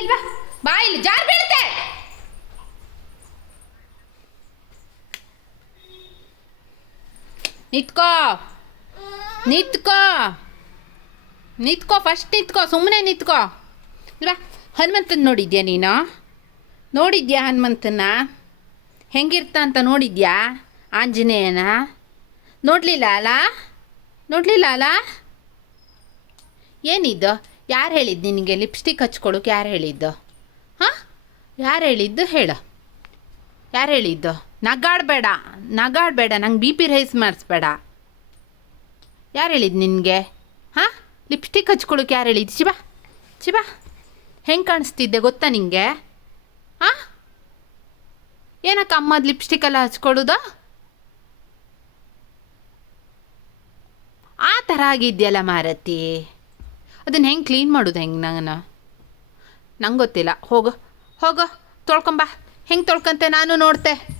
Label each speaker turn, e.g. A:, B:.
A: ಇಲ್ವಾ? ಬಾ ಇಲ್ಲಿ ಜಾರ್ ಬೀಳುತ್ತೆ. ನಿತ್ಕೋ. ನಿತ್ಕೋ. ನಿತ್ಕೋ ಫಸ್ಟ್ ನಿತ್ಕೋ ಸುಮ್ಮನೆ ನಿತ್ಕೋ. ಇಲ್ವಾ? ಹನುಮಂತನ ನೋಡಿದ್ಯಾ ನೀನು? ನೋಡಿದ್ಯಾ ಹನುಮಂತನ ಹೆಂಗಿರ್ತ ಅಂತ ನೋಡಿದ್ಯಾ ಆಂಜನೇಯನ? ನೋಡಲಿಲ್ಲ ಅಲ್ಲ ನೋಡಲಿಲ್ಲ ಅಲ್ಲ ಏನಿದ್ದು ಯಾರು ಹೇಳಿದ್ದು ನಿನಗೆ? ಲಿಪ್ಸ್ಟಿಕ್ ಹಚ್ಕೊಳಕ್ಕೆ ಯಾರು ಹೇಳಿದ್ದು? ಹಾಂ? ಯಾರು ಹೇಳಿದ್ದು? ಹೇಳು. ಯಾರು ಹೇಳಿದ್ದು? ನಗಾಡಬೇಡ. ನಗಾಡಬೇಡ. ನಂಗೆ ಬಿ ಪಿ ರೈಸ್ ಮಾಡಿಸ್ಬೇಡ. ಯಾರು ಹೇಳಿದ್ದು ನಿನಗೆ? ಹಾಂ? ಲಿಪ್ಸ್ಟಿಕ್ ಹಚ್ಕೊಳಕ್ಕೆ ಯಾರು ಹೇಳಿದ್ದು ಶಿವ. ಶಿವ. ಹೆಂಗೆ ಕಾಣಿಸ್ತಿದ್ದೆ ಗೊತ್ತಾ ನಿನಗೆ ಹಾಂ? ಏನಕ್ಕ ಅಮ್ಮದ ಲಿಪ್ಸ್ಟಿಕ್ ಎಲ್ಲ ಹಚ್ಕೊಳ್ಳೋದು ಆ ಥರ ಆಗಿದೆಯಲ್ಲ ಮಾರತಿ. ಅದನ್ನ ಹೆಂಗೆ ಕ್ಲೀನ್ ಮಾಡೋದು ಹೆಂಗೆ ನಾನು? ನಂಗೆ ಗೊತ್ತಿಲ್ಲ. ಹೋಗು ಹೋಗು ತೊಳ್ಕೊಂಬ ಹೆಂಗೆ ತೊಳ್ಕೊಂತೆ ನಾನು ನೋಡ್ತೆ?